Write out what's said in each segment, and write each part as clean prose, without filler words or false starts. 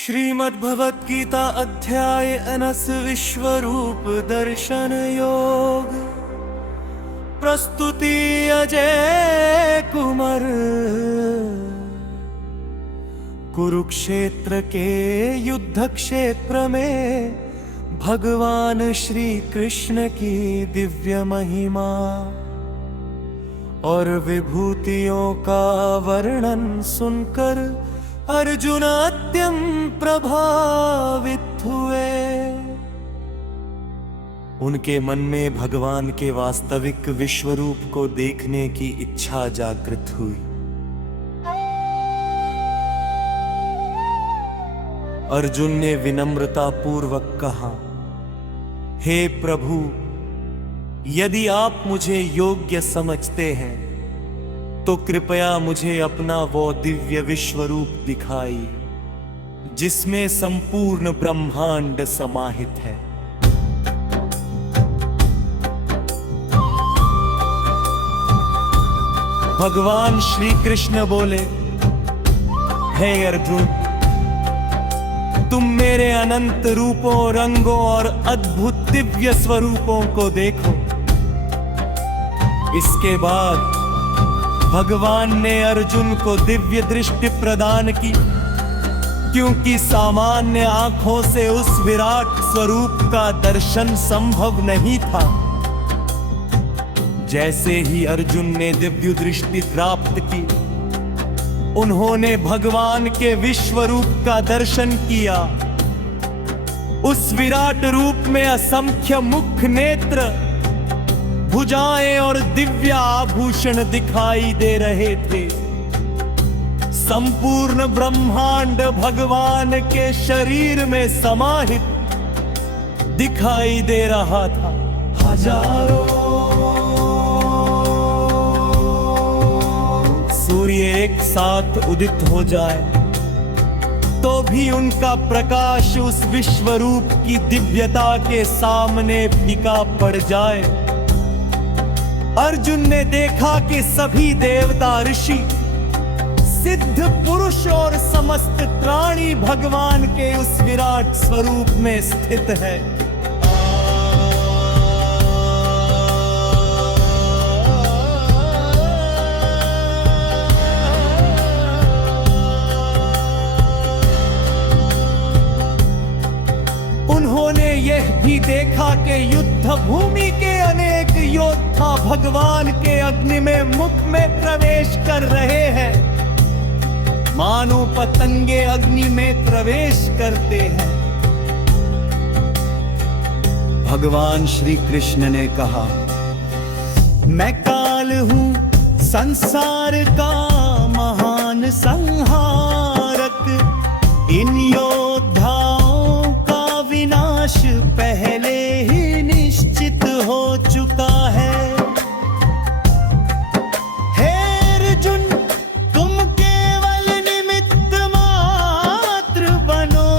श्रीमद्भगवद्गीता अध्याय 19 विश्वरूप दर्शन योग। प्रस्तुति अजय कुमार। कुरुक्षेत्र के युद्ध क्षेत्र में भगवान श्री कृष्ण की दिव्य महिमा और विभूतियों का वर्णन सुनकर अर्जुन अत्यंत प्रभावित हुए। उनके मन में भगवान के वास्तविक विश्वरूप को देखने की इच्छा जागृत हुई। अर्जुन ने विनम्रता पूर्वक कहा, हे प्रभु, यदि आप मुझे योग्य समझते हैं तो कृपया मुझे अपना वो दिव्य विश्वरूप दिखाइए जिसमें संपूर्ण ब्रह्मांड समाहित है। भगवान श्री कृष्ण बोले, हे अर्जुन, तुम मेरे अनंत रूपों, रंगों और अद्भुत दिव्य स्वरूपों को देखो। इसके बाद भगवान ने अर्जुन को दिव्य दृष्टि प्रदान की, क्योंकि सामान्य आंखों से उस विराट स्वरूप का दर्शन संभव नहीं था। जैसे ही अर्जुन ने दिव्य दृष्टि प्राप्त की, उन्होंने भगवान के विश्वरूप का दर्शन किया। उस विराट रूप में असंख्य मुख, नेत्र, भुजाएं और दिव्य आभूषण दिखाई दे रहे थे। संपूर्ण ब्रह्मांड भगवान के शरीर में समाहित दिखाई दे रहा था। हजारों सूर्य एक साथ उदित हो जाए तो भी उनका प्रकाश उस विश्वरूप की दिव्यता के सामने फीका पड़ जाए। अर्जुन ने देखा कि सभी देवता, ऋषि, सिद्ध पुरुष और समस्त प्राणी भगवान के उस विराट स्वरूप में स्थित है। उन्होंने यह भी देखा कि युद्ध भूमि के अनेक योद्धा भगवान के अग्नि में मुख में प्रवेश कर रहे हैं, मानो पतंगे अग्नि में प्रवेश करते हैं। भगवान श्री कृष्ण ने कहा, मैं काल हूं, संसार का महान संहारक। इन योद्धाओं का विनाश पहले ही निश्चित हो चुका है। हे अर्जुन, तुम केवल निमित्त मात्र बनो।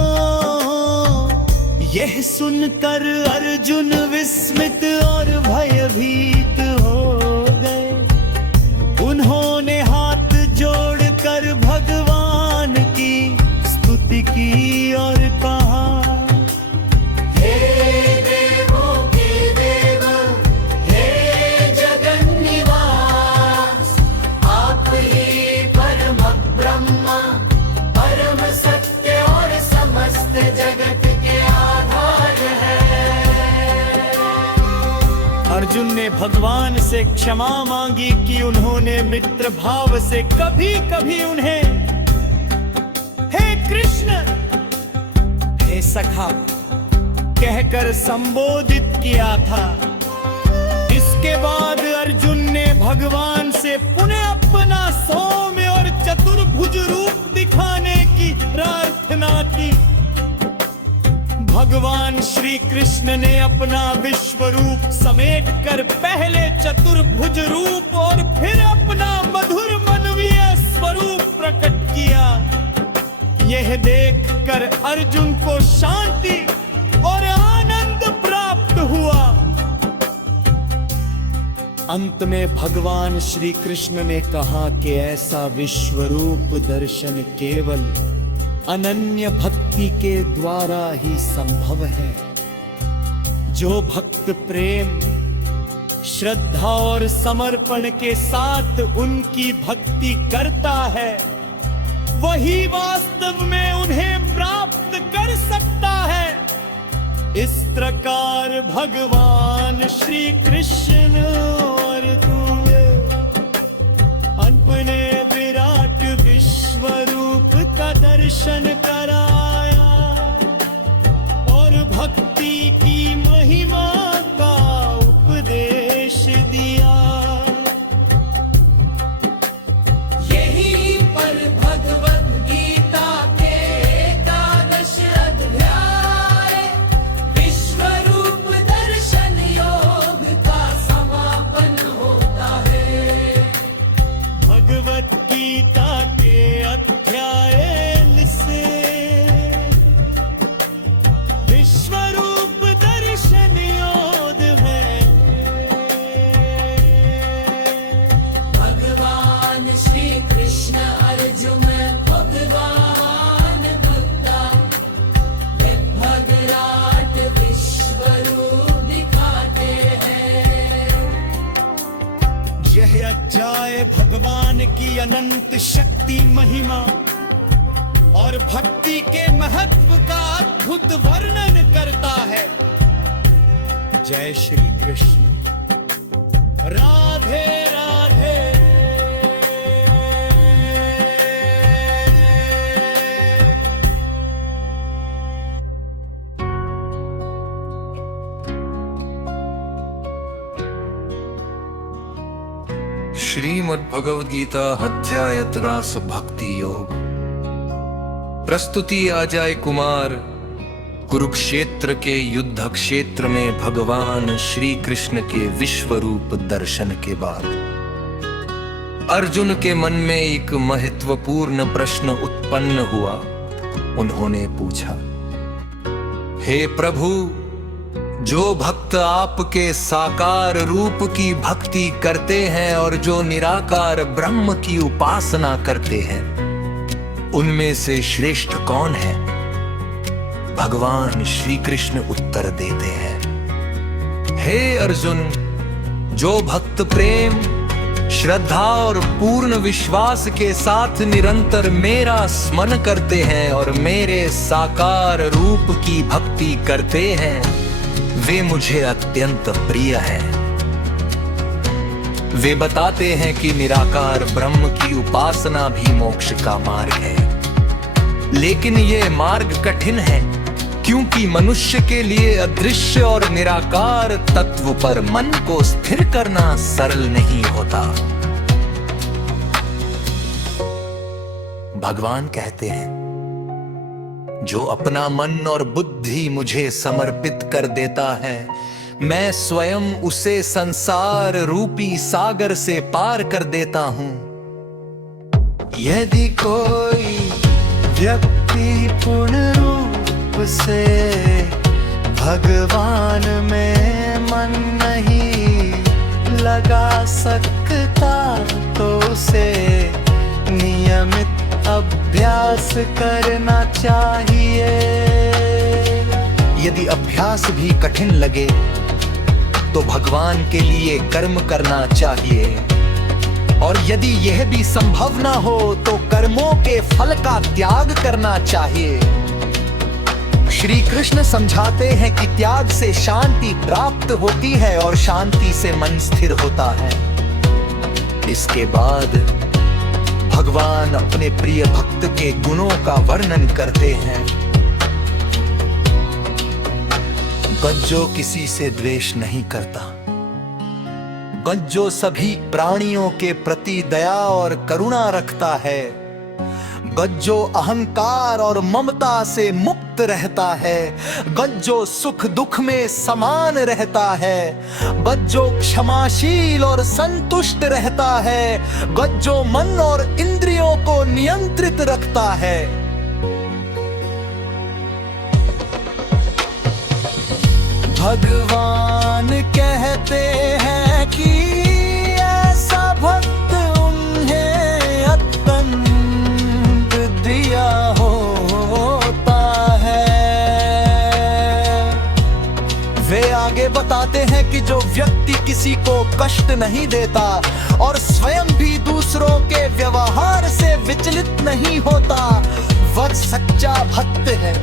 यह सुनकर अर्जुन विस्मित और भयभीत हो गए। उन्होंने हाथ जोड़कर भगवान की स्तुति की और कहा, अर्जुन ने भगवान से क्षमा मांगी कि उन्होंने मित्र भाव से कभी कभी उन्हें हे कृष्ण, हे सखा कहकर संबोधित किया था। इसके बाद अर्जुन ने भगवान से पुनः अपना सौम्य और चतुर्भुज रूप दिखाने की प्रार्थना की। भगवान श्री कृष्ण ने अपना विश्व रूप समेट कर पहले चतुर्भुज रूप और फिर अपना मधुर मानवीय स्वरूप प्रकट किया। यह देखकर अर्जुन को शांति और आनंद प्राप्त हुआ। अंत में भगवान श्री कृष्ण ने कहा कि ऐसा विश्वरूप दर्शन केवल अनन्य भक्ति के द्वारा ही संभव है। जो भक्त प्रेम, श्रद्धा और समर्पण के साथ उनकी भक्ति करता है, वही वास्तव में उन्हें प्राप्त कर सकता है। इस प्रकार भगवान श्री कृष्ण अर्जुन अपने विराट विश्व रूप का दर्शन कराया और भक्ति की महिमा का उपदेश दिया। यही पर भगवत गीता के एकादश अध्याय विश्व रूप दर्शन योग का समापन होता है। भगवत गीता के अध्याय से विश्व रूप दर्शन योग है। भगवान श्री कृष्ण अर्जुन भगवान बुद्धा विराट विश्व रूप दिखाते हैं। यह अध्याय भगवान की अनंत शक्ति, महिमा और भक्ति के महत्व का अद्भुत वर्णन करता है। जय श्री कृष्ण। राधे राधे। श्रीमद् भगवद गीता अध्याय 83 भक्ति योग। प्रस्तुति अजय कुमार। कुरुक्षेत्र के युद्ध क्षेत्र में भगवान श्री कृष्ण के विश्व रूप दर्शन के बाद अर्जुन के मन में एक महत्वपूर्ण प्रश्न उत्पन्न हुआ। उन्होंने पूछा, हे प्रभु, जो भक्त आपके साकार रूप की भक्ति करते हैं और जो निराकार ब्रह्म की उपासना करते हैं, उनमें से श्रेष्ठ कौन है? भगवान श्री कृष्ण उत्तर देते हैं, हे अर्जुन, जो भक्त प्रेम, श्रद्धा और पूर्ण विश्वास के साथ निरंतर मेरा स्मरण करते हैं और मेरे साकार रूप की भक्ति करते हैं, वे मुझे अत्यंत प्रिय हैं। वे बताते हैं कि निराकार ब्रह्म की उपासना भी मोक्ष का मार्ग है, लेकिन ये मार्ग कठिन है क्योंकि मनुष्य के लिए अदृश्य और निराकार तत्व पर मन को स्थिर करना सरल नहीं होता। भगवान कहते हैं, जो अपना मन और बुद्धि मुझे समर्पित कर देता है, मैं स्वयं उसे संसार रूपी सागर से पार कर देता हूं। यदि कोई व्यक्ति पूर्ण रूप से भगवान में मन नहीं लगा सकता, तो उसे नियमित अभ्यास करना चाहिए। यदि अभ्यास भी कठिन लगे तो भगवान के लिए कर्म करना चाहिए, और यदि यह भी संभव ना हो तो कर्मों के फल का त्याग करना चाहिए। श्री कृष्ण समझाते हैं कि त्याग से शांति प्राप्त होती है और शांति से मन स्थिर होता है। इसके बाद भगवान अपने प्रिय भक्त के गुणों का वर्णन करते हैं। जो किसी से द्वेष नहीं करता, जो सभी प्राणियों के प्रति दया और करुणा रखता है, जो अहंकार और ममता से मुक्त रहता है, जो सुख दुख में समान रहता है, जो क्षमाशील और संतुष्ट रहता है, जो मन और इंद्रियों को नियंत्रित रखता है। भगवान कहते हैं कि ऐसा भक्त उन्हें अत्यंत दिया होगा। बताते हैं कि जो व्यक्ति किसी को कष्ट नहीं देता और स्वयं भी दूसरों के व्यवहार से विचलित नहीं होता, वह सच्चा भक्त है।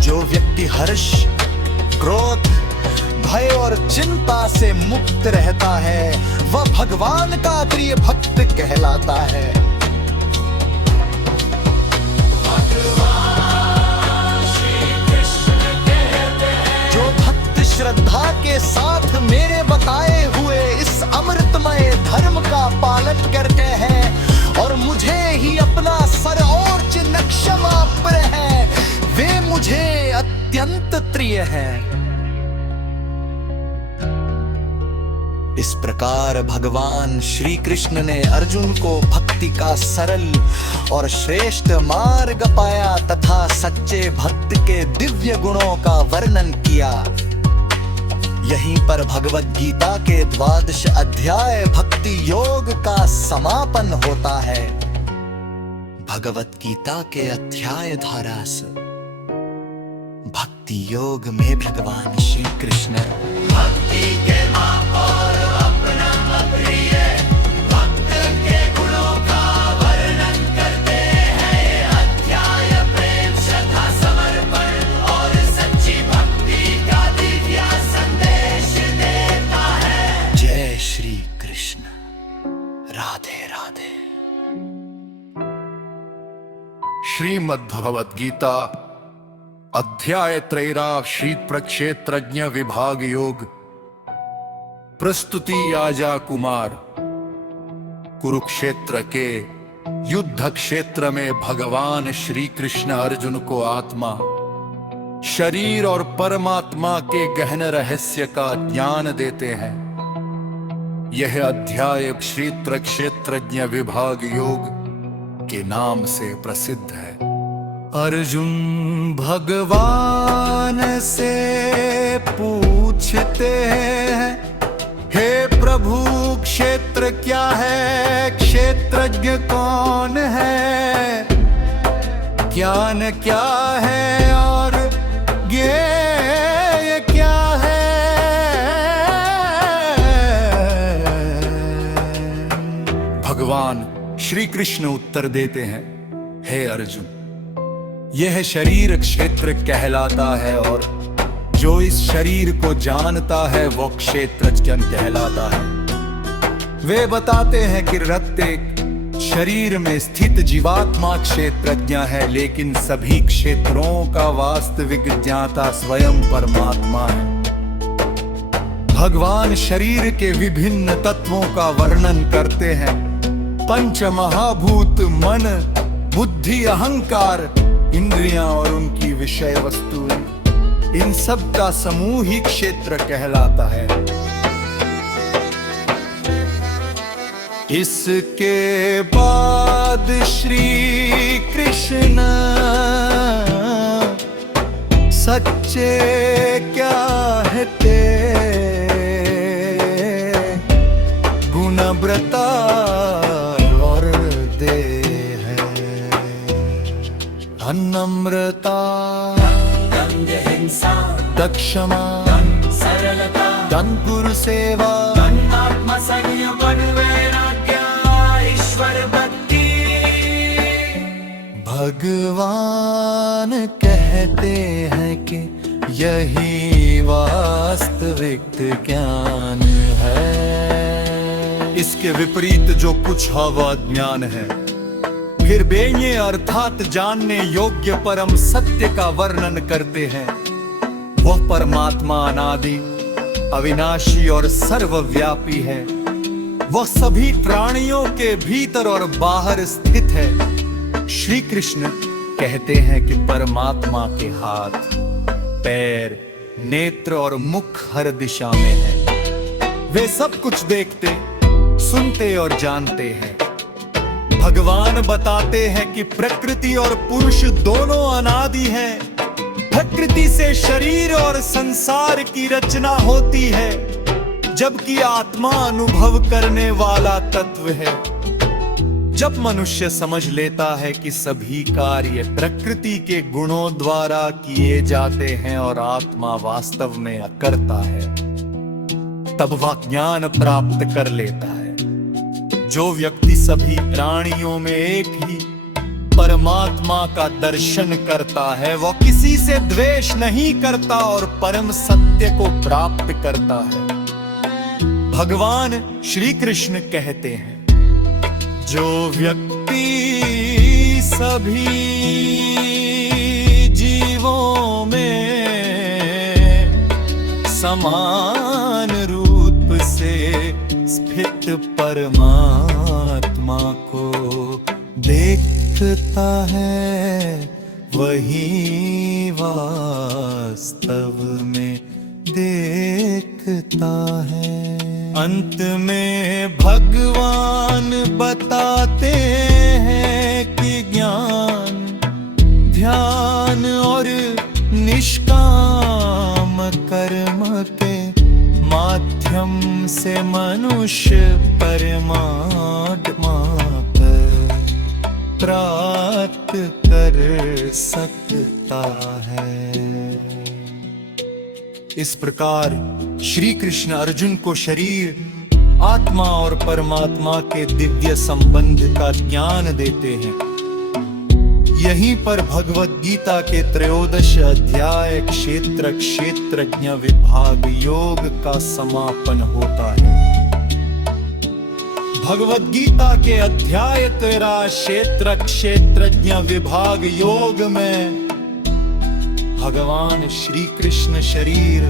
जो व्यक्ति हर्ष, क्रोध, भय और चिंता से मुक्त रहता है, वह भगवान का प्रिय भक्त कहलाता है। जो भक्त श्रद्धा के साथ मेरे बताए हुए इस अमृतमय धर्म का पालन करते हैं और मुझे ही अपना सर्वोच्च नक्शमा पर है, वे मुझे अत्यंत प्रिय हैं। इस प्रकार भगवान श्री कृष्ण ने अर्जुन को भक्ति का सरल और श्रेष्ठ मार्ग पाया तथा सच्चे भक्त के दिव्य गुणों का वर्णन किया। यहीं पर भगवत गीता के 12 अध्याय भक्ति योग का समापन होता है। भगवत गीता के अध्याय धारा से भक्ति योग में भगवान श्री कृष्ण भक्ति के महापौर अपना प्रिय भक्त के गुणों का वर्णन करते हैं। ये अध्याय प्रेम, श्रद्धा, समर्पण और सच्ची भक्ति का दिव्य संदेश देता है। जय श्री कृष्ण। राधे राधे। श्रीमद् भगवद गीता अध्याय 13 श्री प्रक्षेत्रज्ञ विभाग योग। प्रस्तुति आजा कुमार। कुरुक्षेत्र के युद्ध क्षेत्र में भगवान श्री कृष्ण अर्जुन को आत्मा, शरीर और परमात्मा के गहन रहस्य का ज्ञान देते हैं। यह अध्याय श्री प्रक्षेत्रज्ञ विभाग योग के नाम से प्रसिद्ध है। अर्जुन भगवान से पूछते हैं, हे प्रभु क्षेत्र क्या है, क्षेत्रज्ञ कौन है, ज्ञान क्या है और ज्ञेय क्या है। भगवान श्री कृष्ण उत्तर देते हैं, हे अर्जुन, यह शरीर क्षेत्र कहलाता है और जो इस शरीर को जानता है वो क्षेत्रज्ञ कहलाता है। वे बताते हैं कि प्रत्येक शरीर में स्थित जीवात्मा क्षेत्रज्ञ है, लेकिन सभी क्षेत्रों का वास्तविक ज्ञाता स्वयं परमात्मा है। भगवान शरीर के विभिन्न तत्वों का वर्णन करते हैं। पंच महाभूत, मन, बुद्धि, अहंकार, इंद्रियां और उनकी विषय वस्तुएं, इन सब का समूह ही क्षेत्र कहलाता है। इसके बाद श्री कृष्ण सच्चे क्या है ते गुणव्रता और दे नम्रता, दक्षमा, सरलता, धन गुरु सेवा, आत्म संयम, ईश्वर भक्ति। भगवान कहते हैं कि यही वास्तविक ज्ञान है। इसके विपरीत जो कुछ हवा ज्ञान है। फिर बेये अर्थात जानने योग्य परम सत्य का वर्णन करते हैं। वह परमात्मा अनादि, अविनाशी और सर्वव्यापी है। वह सभी प्राणियों के भीतर और बाहर स्थित है। श्री कृष्ण कहते हैं कि परमात्मा के हाथ, पैर, नेत्र और मुख हर दिशा में है। वे सब कुछ देखते, सुनते और जानते हैं। भगवान बताते हैं कि प्रकृति और पुरुष दोनों अनादि हैं। प्रकृति से शरीर और संसार की रचना होती है, जबकि आत्मा अनुभव करने वाला तत्व है। जब मनुष्य समझ लेता है कि सभी कार्य प्रकृति के गुणों द्वारा किए जाते हैं और आत्मा वास्तव में अकर्ता है, तब वह ज्ञान प्राप्त कर लेता है। जो व्यक्ति सभी प्राणियों में एक ही परमात्मा का दर्शन करता है, वह किसी से द्वेष नहीं करता और परम सत्य को प्राप्त करता है। भगवान श्री कृष्ण कहते हैं, जो व्यक्ति सभी जीवों में समान रूप से स्थित परमात्मा को देखता है, वही वास्तव में देखता है। अंत में भगवान बताते हैं कि ज्ञान, ध्यान और निष्काम कर्म के माध्यम से मनुष्य परमात्मा प्राप्त कर सकता है। इस प्रकार श्री कृष्ण अर्जुन को शरीर, आत्मा और परमात्मा के दिव्य संबंध का ज्ञान देते हैं। यहीं पर भगवत गीता के 13 अध्याय क्षेत्रज्ञ विभाग योग का समापन होता है। भगवत गीता के अध्याय 13 क्षेत्रज्ञ विभाग योग में भगवान श्री कृष्ण शरीर,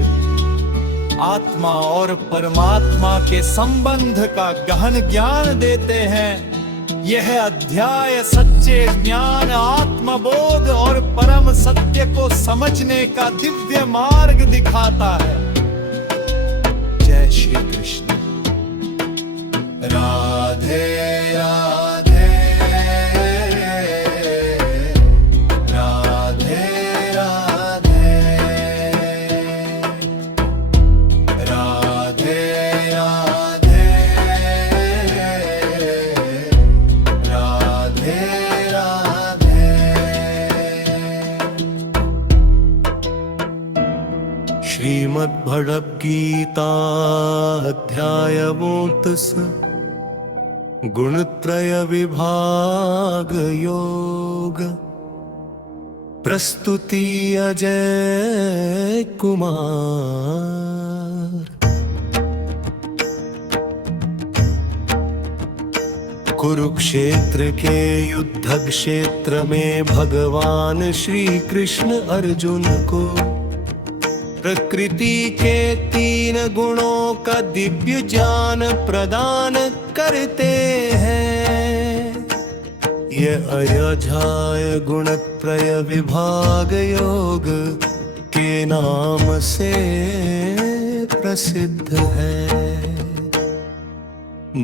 आत्मा और परमात्मा के संबंध का गहन ज्ञान देते हैं। यह अध्याय सच्चे ज्ञान, आत्मबोध और परम सत्य को समझने का दिव्य मार्ग दिखाता है। जय श्री कृष्ण। राधे राधे, राधे राधे, राधे राधे, राधे राधे। श्रीमद्भगवद्गीता अध्याय 32 गुणत्रय विभाग योग। प्रस्तुति अजय कुमार। कुरुक्षेत्र के युद्ध क्षेत्र में भगवान श्री कृष्ण अर्जुन को प्रकृति के 3 गुणों का दिव्य ज्ञान प्रदान करते हैं। ये अध्याय गुणत्रय विभाग योग के नाम से प्रसिद्ध है।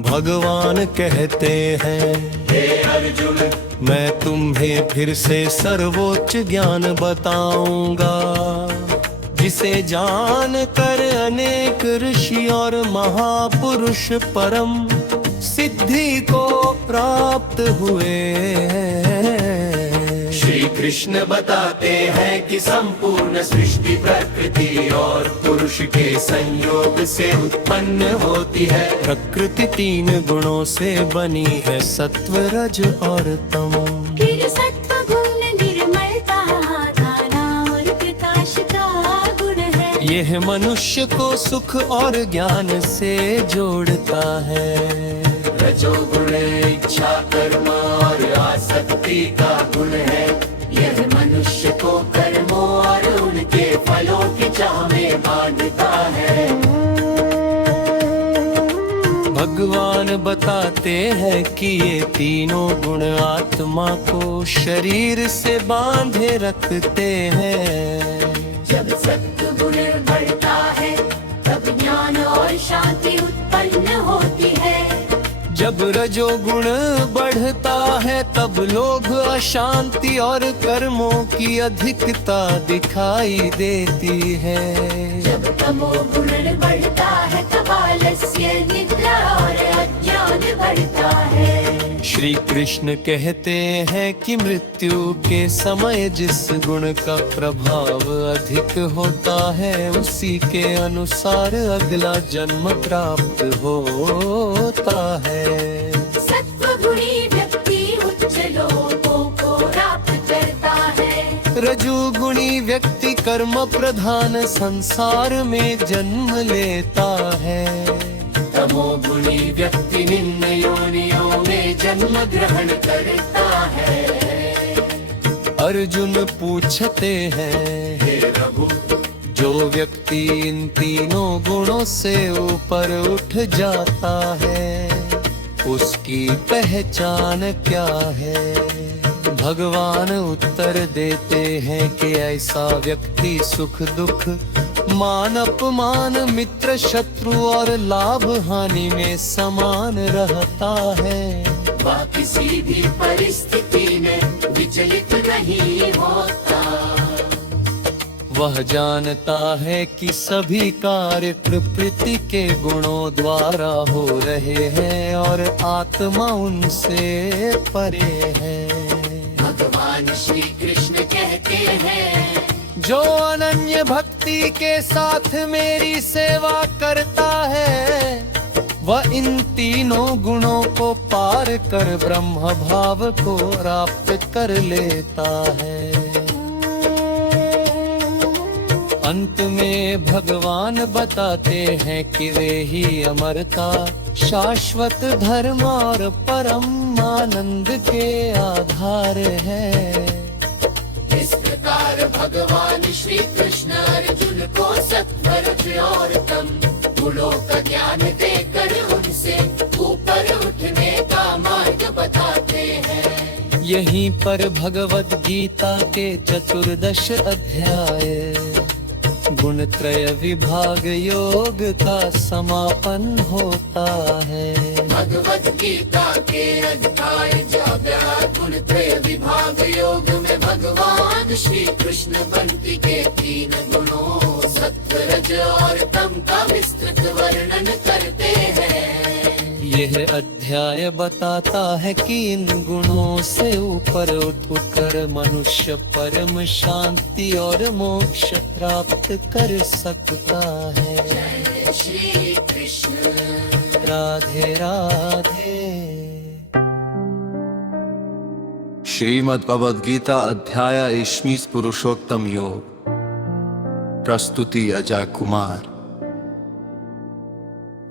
भगवान कहते हैं, हे अर्जुन, मैं तुम्हें फिर से सर्वोच्च ज्ञान बताऊंगा, जिसे जान कर अनेक ऋषि और महापुरुष परम सिद्धि को प्राप्त हुए। श्री कृष्ण बताते हैं कि संपूर्ण सृष्टि प्रकृति और पुरुष के संयोग से उत्पन्न होती है। प्रकृति 3 गुणों से बनी है, सत्व, रज और तम। फिर सत्व गुण निर्मलता, दाना और प्रकाश का गुण है। यह मनुष्य को सुख और ज्ञान से जोड़ता है। रजोगुण इच्छा, कर्म और आसक्ति का गुण है। यह मनुष्य को कर्मों और उनके फलों की चाह में बांधता है। भगवान बताते हैं कि ये तीनों गुण आत्मा को शरीर से बांधे रखते हैं। जब सत्व गुण बढ़ता है तब ज्ञान और शांति उत्पन्न होती है। जब रजोगुण बढ़ता है तब लोभ, अशांति और कर्मों की अधिकता दिखाई देती है। जब तमोगुण बढ़ता है तब आलस्य, निद्रा और अज्ञान बढ़ता है। श्री कृष्ण कहते हैं कि मृत्यु के समय जिस गुण का प्रभाव अधिक होता है उसी के अनुसार अगला जन्म प्राप्त होता है। सत्वगुणी व्यक्ति उच्च लोकों को प्राप्त करता है। रजोगुणी व्यक्ति कर्म प्रधान संसार में जन्म लेता है। तमोगुणी व्यक्ति निम्न योनियों में जन्म ग्रहण करता है। अर्जुन पूछते हैं, हे प्रभु, जो व्यक्ति इन तीनों गुणों से ऊपर उठ जाता है उसकी पहचान क्या है? भगवान उत्तर देते हैं कि ऐसा व्यक्ति सुख दुख, मान अपमान, मित्र शत्रु और लाभ हानि में समान रहता है। वह किसी भी परिस्थिति में विचलित नहीं होता। वह जानता है कि सभी कार्य प्रकृति के गुणों द्वारा हो रहे हैं और आत्मा उनसे परे है। भगवान श्री कृष्ण कहते हैं, जो अनन्य भक्ति के साथ मेरी सेवा करता है वह इन तीनों गुणों को पार कर ब्रह्म भाव को प्राप्त कर लेता है। अंत में भगवान बताते हैं कि वे ही अमरता, शाश्वत धर्म और परम आनंद के आधार है। इस प्रकार भगवान श्री कृष्ण अर्जुन को सत्व रज और तम गुणों का ज्ञान देकर उनसे ऊपर उठने का मार्ग बताते हैं। यहीं पर भगवद गीता के 14 अध्याय गुणत्रय विभाग योग का समापन होता है। भगवद गीता के अध्याय 14 गुणत्रय विभाग योग में भगवान श्री कृष्ण बंटी के 3 गुणों सत्व रज और तम का विस्तृत वर्णन करते हैं। यह अध्याय बताता है कि इन गुणों से ऊपर उठकर मनुष्य परम शांति और मोक्ष प्राप्त कर सकता है। जय श्री कृष्ण। राधे राधे। श्रीमद् भगवद गीता अध्याय 21 पुरुषोत्तम योग। प्रस्तुति अजय कुमार।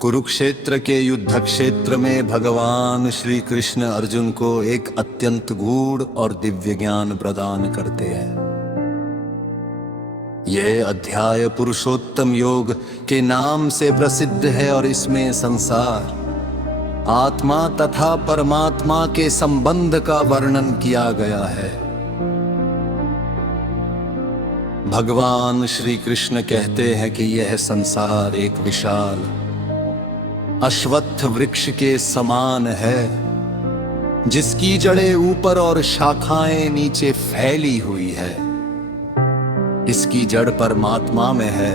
कुरुक्षेत्र के युद्ध क्षेत्र में भगवान श्री कृष्ण अर्जुन को एक अत्यंत गूढ़ और दिव्य ज्ञान प्रदान करते हैं। यह अध्याय पुरुषोत्तम योग के नाम से प्रसिद्ध है और इसमें संसार, आत्मा तथा परमात्मा के संबंध का वर्णन किया गया है। भगवान श्री कृष्ण कहते हैं कि यह संसार एक विशाल अश्वत्थ वृक्ष के समान है जिसकी जड़ें ऊपर और शाखाएं नीचे फैली हुई है। इसकी जड़ परमात्मा में है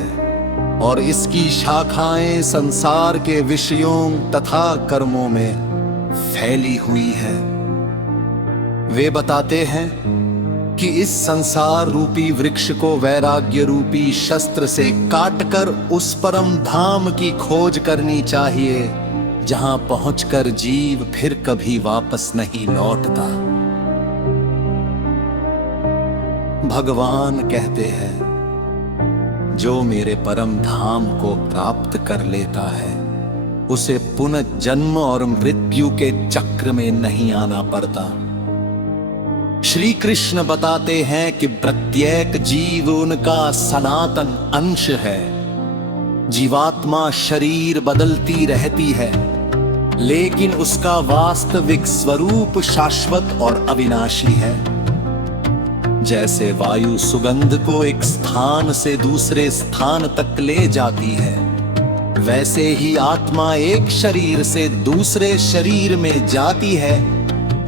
और इसकी शाखाएं संसार के विषयों तथा कर्मों में फैली हुई है। वे बताते हैं कि इस संसार रूपी वृक्ष को वैराग्य रूपी शस्त्र से काटकर उस परम धाम की खोज करनी चाहिए जहां पहुंचकर जीव फिर कभी वापस नहीं लौटता। भगवान कहते हैं, जो मेरे परम धाम को प्राप्त कर लेता है उसे पुनः जन्म और मृत्यु के चक्र में नहीं आना पड़ता। श्री कृष्ण बताते हैं कि प्रत्येक जीव उनका सनातन अंश है। जीवात्मा शरीर बदलती रहती है लेकिन उसका वास्तविक स्वरूप शाश्वत और अविनाशी है। जैसे वायु सुगंध को एक स्थान से दूसरे स्थान तक ले जाती है, वैसे ही आत्मा एक शरीर से दूसरे शरीर में जाती है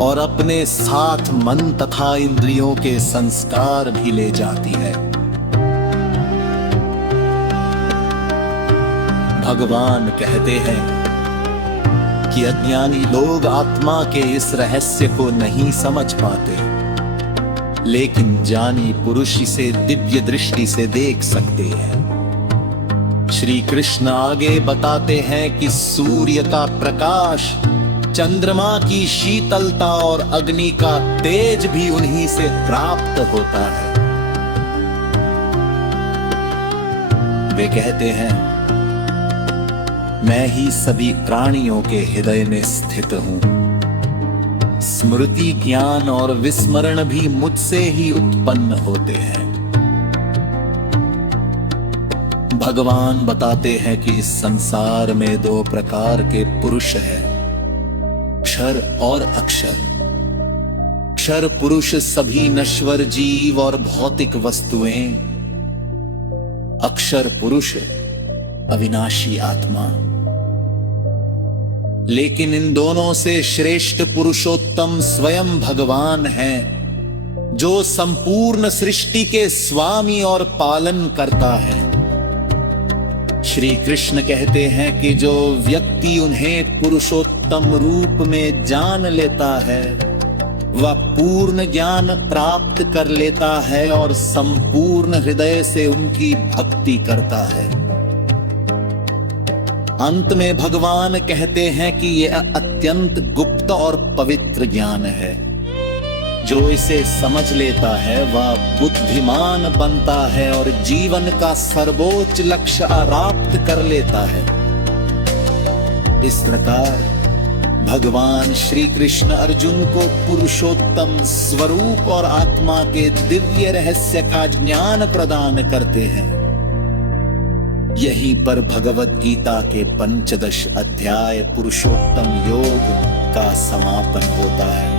और अपने साथ मन तथा इंद्रियों के संस्कार भी ले जाती है। भगवान कहते हैं कि अज्ञानी लोग आत्मा के इस रहस्य को नहीं समझ पाते, लेकिन ज्ञानी पुरुष इसे दिव्य दृष्टि से देख सकते हैं। श्री कृष्ण आगे बताते हैं कि सूर्य का प्रकाश, चंद्रमा की शीतलता और अग्नि का तेज भी उन्हीं से प्राप्त होता है। वे कहते हैं, मैं ही सभी प्राणियों के हृदय में स्थित हूं। स्मृति, ज्ञान और विस्मरण भी मुझसे ही उत्पन्न होते हैं। भगवान बताते हैं कि इस संसार में दो प्रकार के पुरुष हैं, क्षर और अक्षर। क्षर पुरुष सभी नश्वर जीव और भौतिक वस्तुएं, अक्षर पुरुष अविनाशी आत्मा। लेकिन इन दोनों से श्रेष्ठ पुरुषोत्तम स्वयं भगवान हैं, जो संपूर्ण सृष्टि के स्वामी और पालन करता है। श्री कृष्ण कहते हैं कि जो व्यक्ति उन्हें पुरुषोत्तम रूप में जान लेता है, वह पूर्ण ज्ञान प्राप्त कर लेता है और संपूर्ण हृदय से उनकी भक्ति करता है। अंत में भगवान कहते हैं कि यह अत्यंत गुप्त और पवित्र ज्ञान है। जो इसे समझ लेता है वह बुद्धिमान बनता है और जीवन का सर्वोच्च लक्ष्य प्राप्त कर लेता है। इस प्रकार भगवान श्री कृष्ण अर्जुन को पुरुषोत्तम स्वरूप और आत्मा के दिव्य रहस्य का ज्ञान प्रदान करते हैं। यहीं पर भगवत गीता के 15 अध्याय पुरुषोत्तम योग का समापन होता है।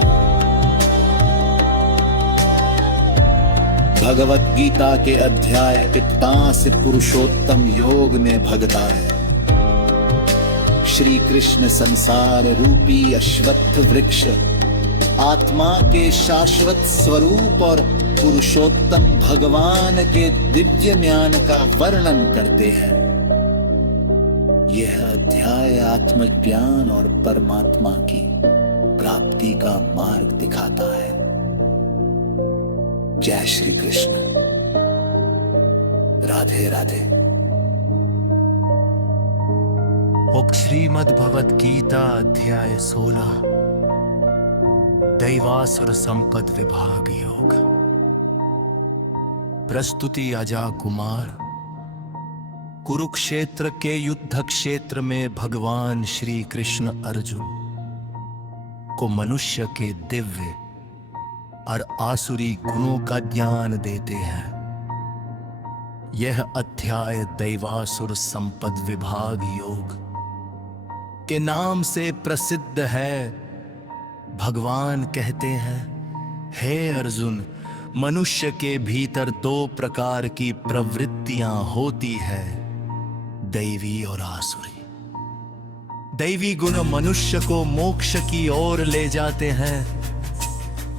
भगवत गीता के अध्याय 41 पुरुषोत्तम योग में भगता है। श्री कृष्ण संसार रूपी अश्वत्थ वृक्ष, आत्मा के शाश्वत स्वरूप और पुरुषोत्तम भगवान के दिव्य ज्ञान का वर्णन करते हैं। यह अध्याय आत्मज्ञान और परमात्मा की प्राप्ति का मार्ग दिखाता है। जय श्री कृष्ण। राधे राधे। श्रीमद् भगवद गीता अध्याय 16 दैवासुर संपद विभाग योग। प्रस्तुति अजा कुमार। कुरुक्षेत्र के युद्ध क्षेत्र में भगवान श्री कृष्ण अर्जुन को मनुष्य के दिव्य और आसुरी गुणों का ज्ञान देते हैं। यह अध्याय दैवासुर संपद विभाग योग के नाम से प्रसिद्ध है। भगवान कहते हैं, हे अर्जुन, मनुष्य के भीतर 2 प्रकार की प्रवृत्तियां होती है, दैवी और आसुरी। दैवी गुण मनुष्य को मोक्ष की ओर ले जाते हैं,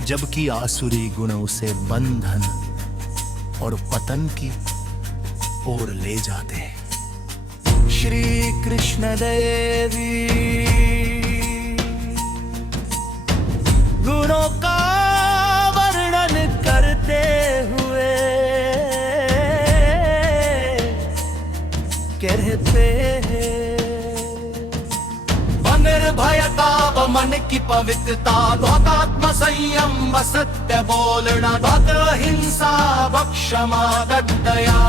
जबकि आसुरी गुण उसे बंधन और पतन की ओर ले जाते हैं। श्री कृष्ण देवी गुणों का वर्णन करते हुए कहते हैं, भय ताप मन की पवित्रता, आत्म संयम सत्य बोलना, हिंसा क्षमा दया,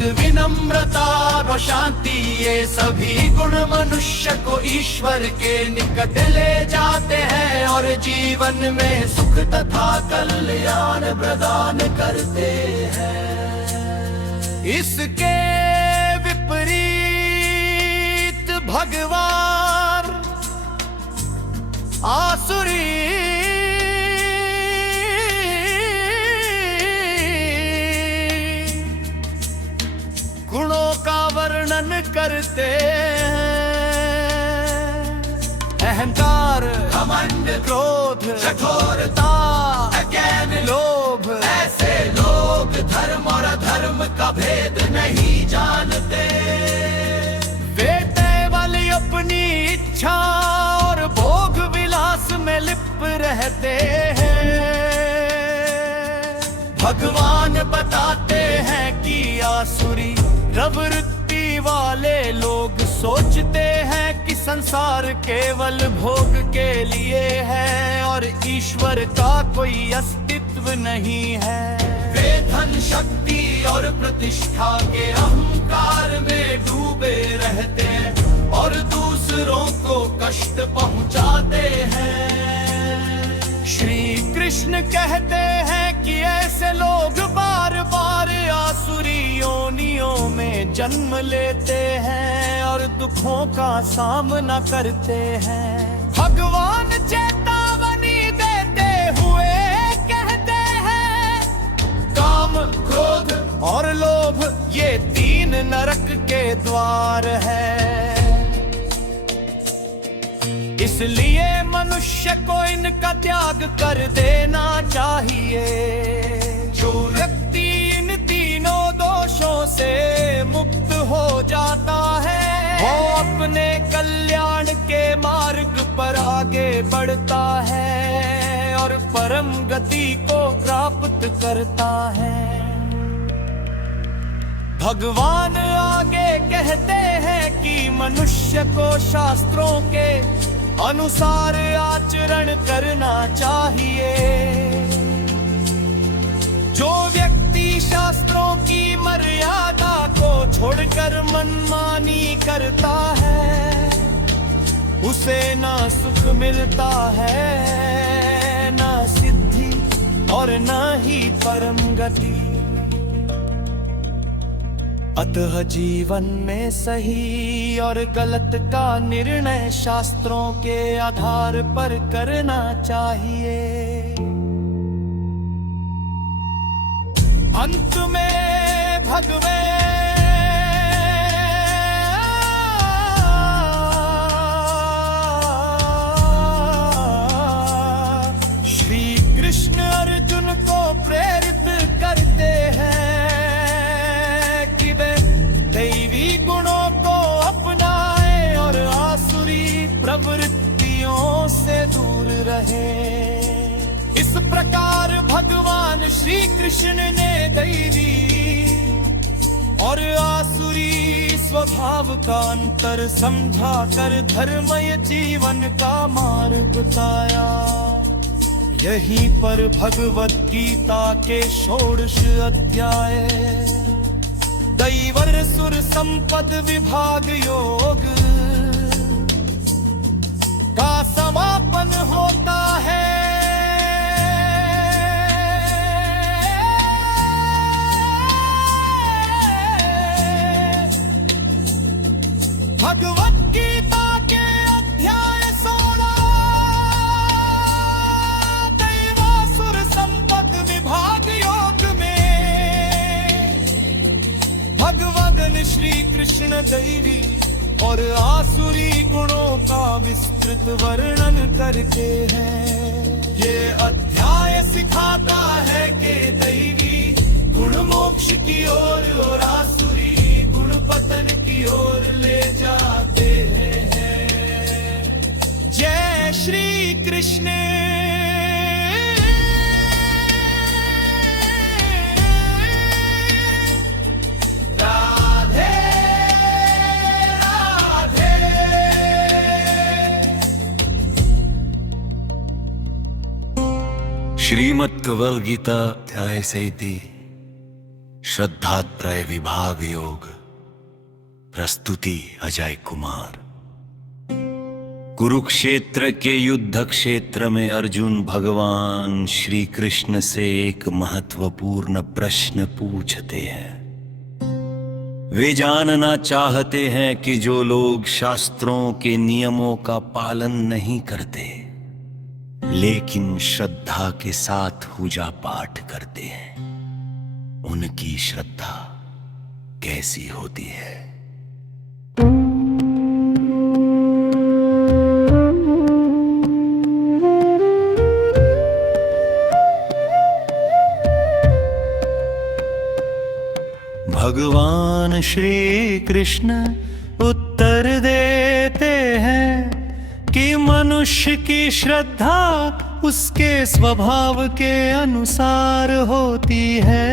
विनम्रता व शांति, ये सभी गुण मनुष्य को ईश्वर के निकट ले जाते हैं और जीवन में सुख तथा कल्याण प्रदान करते हैं। इसके विपरीत भगवान आसुरी गुणों का वर्णन करते हैं। अहंकार, घमंड, क्रोध, कठोरता, अज्ञान, लोभ, ऐसे लोग धर्म और अधर्म का भेद नहीं जानते। वे केवल इच्छा और भोग विलास में लिप्त रहते हैं। भगवान बताते हैं कि आसुरी प्रवृत्ति वाले लोग सोचते हैं कि संसार केवल भोग के लिए है और ईश्वर का कोई अस्तित्व नहीं है। वे धन शक्ति और प्रतिष्ठा के अहंकार में डूबे रहते हैं और दूसरों को कष्ट पहुंचाते हैं। श्री कृष्ण कहते हैं कि ऐसे लोग बार बार आसुरी योनियों में जन्म लेते हैं और दुखों का सामना करते हैं। भगवान चेतावनी देते हुए कहते हैं, काम, क्रोध और लोभ ये तीन नरक के द्वार है। इसलिए मनुष्य को इनका त्याग कर देना चाहिए। जो व्यक्ति इन तीनों दोषों से मुक्त हो जाता है वो अपने कल्याण के मार्ग पर आगे बढ़ता है और परम गति को प्राप्त करता है। भगवान आगे कहते हैं कि मनुष्य को शास्त्रों के अनुसार आचरण करना चाहिए। जो व्यक्ति शास्त्रों की मर्यादा को छोड़कर मनमानी करता है उसे ना सुख मिलता है, ना सिद्धि और ना ही परम गति। अतः जीवन में सही और गलत का निर्णय शास्त्रों के आधार पर करना चाहिए। अंत में भगवान श्री कृष्ण अर्जुन को प्रेरित करते हैं कि वे दैवी गुणों को अपनाएं और आसुरी प्रवृत्तियों से दूर रहे। इस प्रकार भगवान श्री कृष्ण ने दैवी और आसुरी स्वभाव का अंतर समझा कर धर्ममय जीवन का मार्ग बताया। यहीं पर भगवत गीता के षोडश अध्याय दैवर सुर संपद विभाग योग का समापन होता है। भगवत गीता के अध्याय 16 दैवासुर संपद विभाग योग में भगवान श्री कृष्ण दैवी और आसुरी गुणों का विस्तृत वर्णन करते हैं। ये अध्याय सिखाता है कि दैवी गुण मोक्ष की ओर और आसुरी गुण पतन की ओर ले जाते हैं। जय श्री कृष्ण। राधे राधे। श्रीमद्भगवद गीता अध्याय सेति श्रद्धात्रय विभाग योग। प्रस्तुति अजय कुमार। कुरुक्षेत्र के युद्ध क्षेत्र में अर्जुन भगवान श्री कृष्ण से एक महत्वपूर्ण प्रश्न पूछते हैं। वे जानना चाहते हैं कि जो लोग शास्त्रों के नियमों का पालन नहीं करते लेकिन श्रद्धा के साथ पूजा पाठ करते हैं उनकी श्रद्धा कैसी होती है। भगवान श्री कृष्ण उत्तर देते हैं, मनुष्य की श्रद्धा उसके स्वभाव के अनुसार होती है।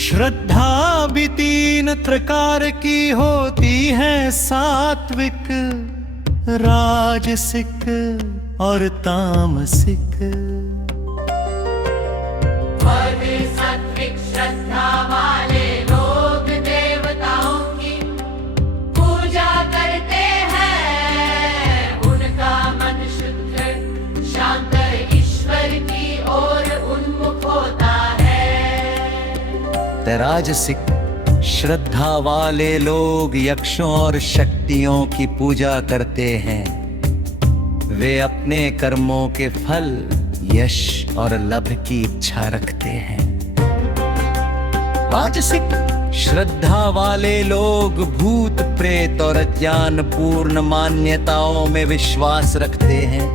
श्रद्धा भी 3 प्रकार की होती है, सात्विक, राजसिक और तामसिक। सात्विक श्रद्धा वाले लोग देवताओं की पूजा करते हैं। उनका मन शुद्ध, शांत, ईश्वर की ओर उन्मुख होता है। राजसिक श्रद्धा वाले लोग यक्षों और शक्तियों की पूजा करते हैं। वे अपने कर्मों के फल, यश और लाभ की इच्छा रखते हैं। राजसिक श्रद्धा वाले लोग भूत, प्रेत और अज्ञानपूर्ण मान्यताओं में विश्वास रखते हैं।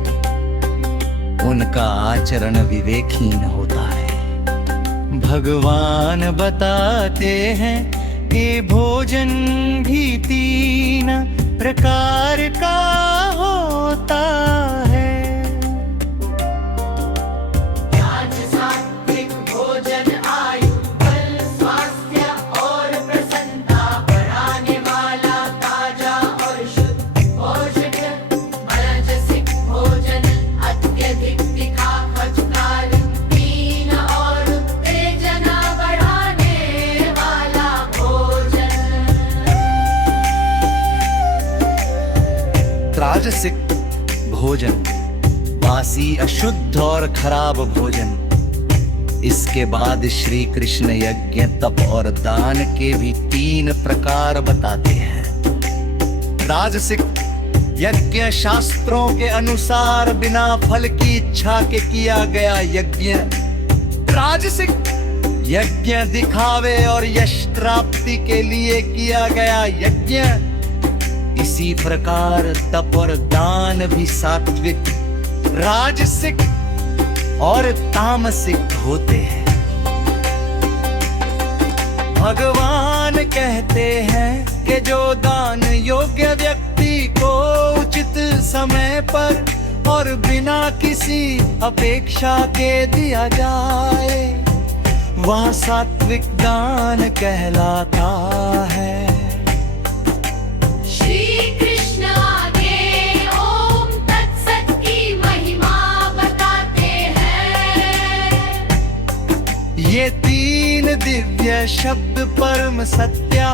उनका आचरण विवेकहीन होता है। भगवान बताते हैं कि भोजन भी 3 प्रकार का होता है। सात्विक भोजन आयु, बल, स्वास्थ्य और प्रसन्नता बढ़ाने वाला, ताजा और शुद्ध पोषक। राजसिक भोजन अत्यधिक तीखा, खचकाल, दीन और उत्तेजना बढ़ाने वाला भोजन। राजसिक भोजन बासी, अशुद्ध और खराब भोजन। इसके बाद श्री कृष्ण यज्ञ, तप और दान के भी 3 प्रकार बताते हैं। राजसिक यज्ञ शास्त्रों के अनुसार बिना फल की इच्छा के किया गया यज्ञ। राजसिक यज्ञ दिखावे और यश प्राप्ति के लिए किया गया यज्ञ। इसी प्रकार तप और दान भी सात्विक, राजसिक और तामसिक होते हैं। भगवान कहते हैं कि जो दान योग्य व्यक्ति को उचित समय पर और बिना किसी अपेक्षा के दिया जाए, वह सात्विक दान कहलाता है। ये 3 दिव्य शब्द परम सत्य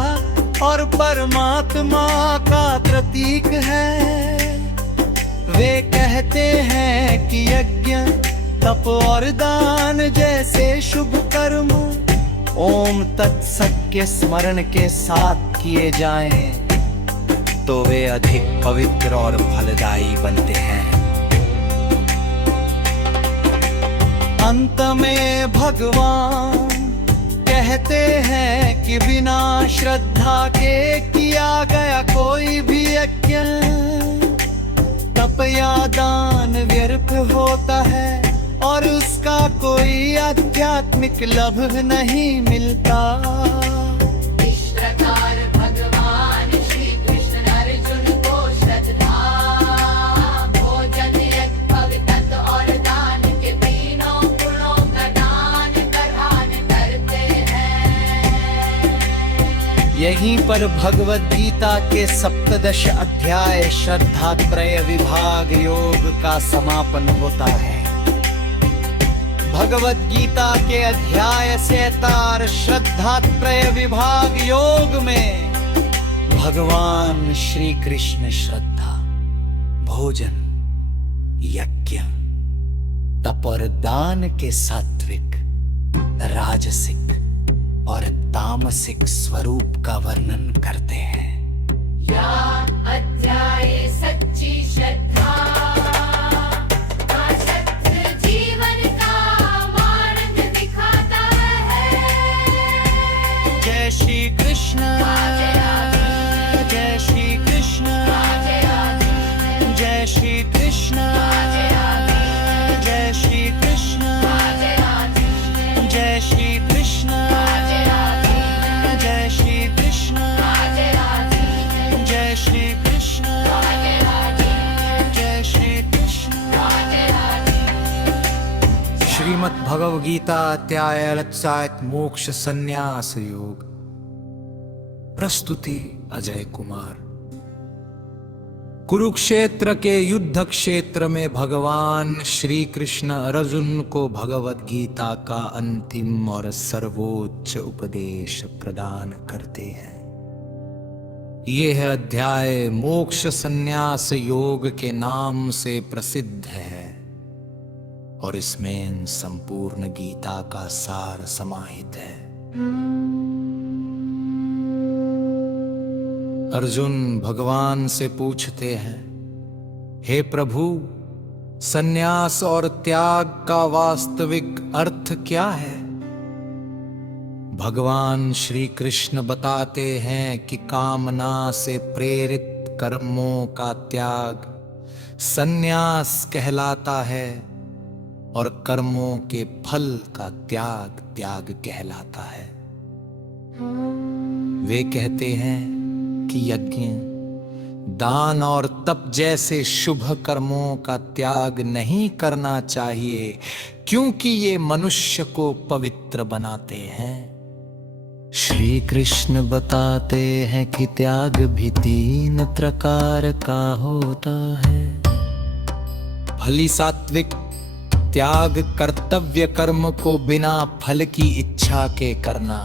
और परमात्मा का प्रतीक है। वे कहते हैं कि यज्ञ, तप और दान जैसे शुभ कर्म ओम तत्सत के स्मरण के साथ किए जाएं, तो वे अधिक पवित्र और फलदायी बनते हैं। अंत में भगवान कहते हैं कि बिना श्रद्धा के किया गया कोई भी यज्ञ, तप या दान व्यर्थ होता है और उसका कोई आध्यात्मिक लाभ नहीं मिलता। इस प्रकार भगवान श्री कृष्ण अर्जुन को श्रद्धा, भोजन, यज्ञ, भक्ति और दान के 3 गुणों का दान प्रदान करते हैं। यहीं पर भगवद गीता के 17 अध्याय श्रद्धात्रय विभाग योग का समापन होता है। भगवद गीता के अध्याय 17 श्रद्धात्रय विभाग योग में भगवान श्री कृष्ण श्रद्धा, भोजन, यज्ञ, तप और दान के सात्विक, राजसिक और तामसिक स्वरूप का वर्णन करते हैं। ज्ञान अध्याय सच्ची श्रद्धा जीवन का मार्ग दिखाता है। जय श्री कृष्ण, जय श्री कृष्ण, जय श्री कृष्ण, जय श्री कृष्ण, जय श्री कृष्ण, जय श्री कृष्ण, जय श्रीमद् भगवद गीता अध्याय 7 मोक्ष संन्यास योग। प्रस्तुति अजय कुमार। कुरुक्षेत्र के युद्ध क्षेत्र में भगवान श्री कृष्ण अर्जुन को भगवद गीता का अंतिम और सर्वोच्च उपदेश प्रदान करते हैं। यह अध्याय मोक्ष संन्यास योग के नाम से प्रसिद्ध है और इसमें संपूर्ण गीता का सार समाहित है। अर्जुन भगवान से पूछते हैं, हे प्रभु, संन्यास और त्याग का वास्तविक अर्थ क्या है? भगवान श्री कृष्ण बताते हैं कि कामना से प्रेरित कर्मों का त्याग संन्यास कहलाता है और कर्मों के फल का त्याग कहलाता है। वे कहते हैं कि यज्ञ, दान और तप जैसे शुभ कर्मों का त्याग नहीं करना चाहिए, क्योंकि ये मनुष्य को पवित्र बनाते हैं। श्री कृष्ण बताते हैं कि त्याग भी 3 प्रकार का होता है। भली सात्विक त्याग कर्तव्य कर्म को बिना फल की इच्छा के करना।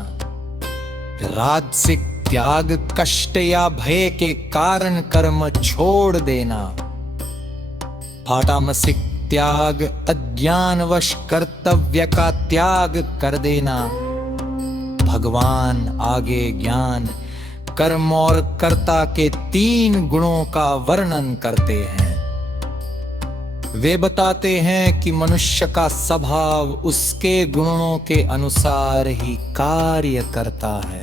राजसिक त्याग कष्ट या भय के कारण कर्म छोड़ देना। तामसिक त्याग अज्ञानवश कर्तव्य का त्याग कर देना। भगवान आगे ज्ञान, कर्म और कर्ता के 3 गुणों का वर्णन करते हैं। वे बताते हैं कि मनुष्य का स्वभाव उसके गुणों के अनुसार ही कार्य करता है।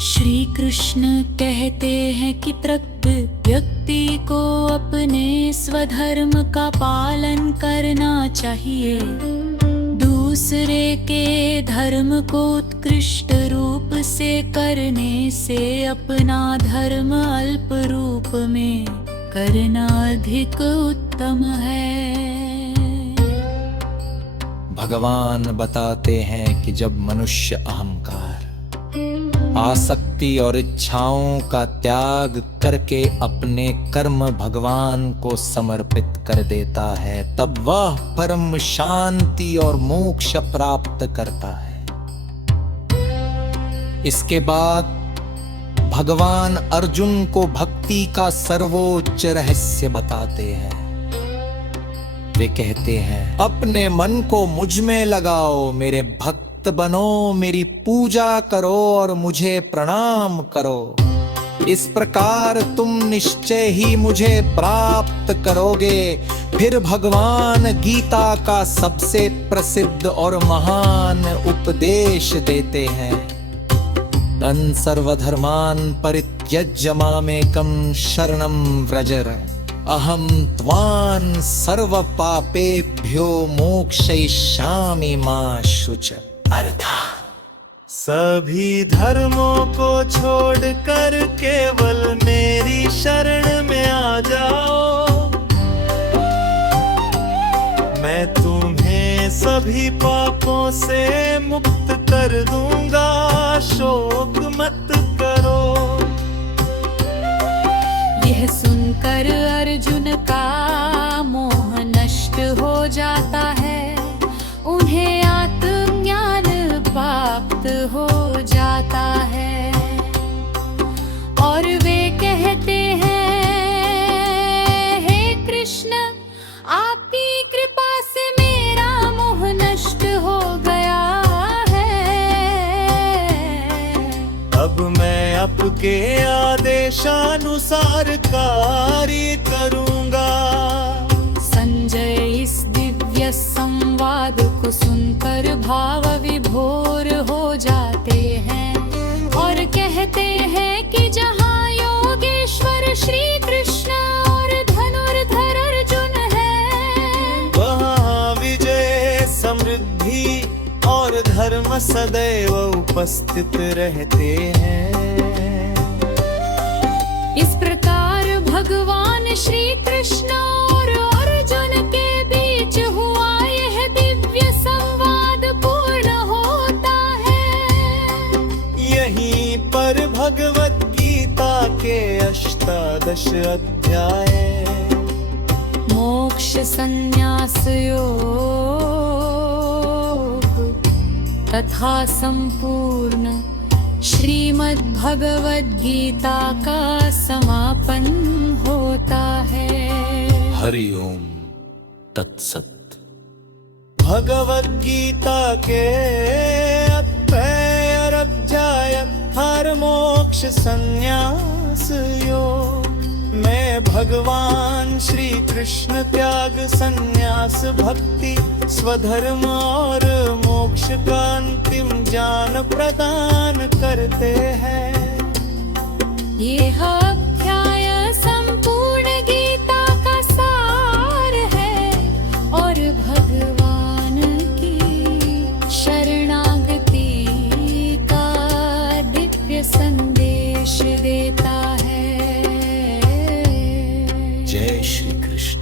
श्री कृष्ण कहते हैं कि प्रत्येक व्यक्ति को अपने स्वधर्म का पालन करना चाहिए। दूसरे के धर्म को उत्कृष्ट रूप से करने से अपना धर्म अल्प रूप में करना अधिक उत्तम है। भगवान बताते हैं कि जब मनुष्य अहंकार, आसक्ति और इच्छाओं का त्याग करके अपने कर्म भगवान को समर्पित कर देता है, तब वह परम शांति और मोक्ष प्राप्त करता है। इसके बाद भगवान अर्जुन को भक्ति का सर्वोच्च रहस्य बताते हैं। वे कहते हैं, अपने मन को मुझ में लगाओ, मेरे भक्त बनो, मेरी पूजा करो और मुझे प्रणाम करो। इस प्रकार तुम निश्चय ही मुझे प्राप्त करोगे। फिर भगवान गीता का सबसे प्रसिद्ध और महान उपदेश देते हैं, तन् सर्वधर्मान् परित्यज्य मामेकं शरणं व्रज, अहं त्वां सर्वपापेभ्यो मोक्षयिष्यामि मा शुच। सभी धर्मों को छोड़कर केवल मेरी शरण में आ जाओ। मैं तुम्हें सभी पापों से मुक्त कर दूंगा, शोक मत करो। यह सुनकर अर्जुन का मोह नष्ट हो जाता है। उन्हें आत्मज्ञान प्राप्त हो जाता है और वे कहते हैं, हे कृष्ण, आपकी कृपा से मेरा मोह नष्ट हो गया है। अब मैं आपके आदेशानुसार कार्य करूंगा। संजय इस दिव्य संवाद को सुनकर भाव विभोर हो जाते हैं और कहते हैं कि जहाँ योगेश्वर श्री कृष्ण और धनुर्धर अर्जुन है, वहाँ विजय, समृद्धि और धर्म सदैव उपस्थित रहते हैं। इस प्रकार भगवान श्री कृष्ण और अर्जुन के बीच हुआ यह दिव्य संवाद द्वादश अध्याय मोक्ष संन्यास योग तथा संपूर्ण श्रीमद् भगवद गीता का समापन होता है। हरि ओम तत्सत। भगवद गीता के अध्याय हर मोक्ष संन्यास योग में भगवान श्री कृष्ण त्याग संन्यास भक्ति स्वधर्म और मोक्ष का अंतिम ज्ञान प्रदान करते हैं। यह अध्याय संपूर्ण गीता का सार है और भगवान की शरणागति का दिव्य संदेश देता है। जय श्री कृष्ण।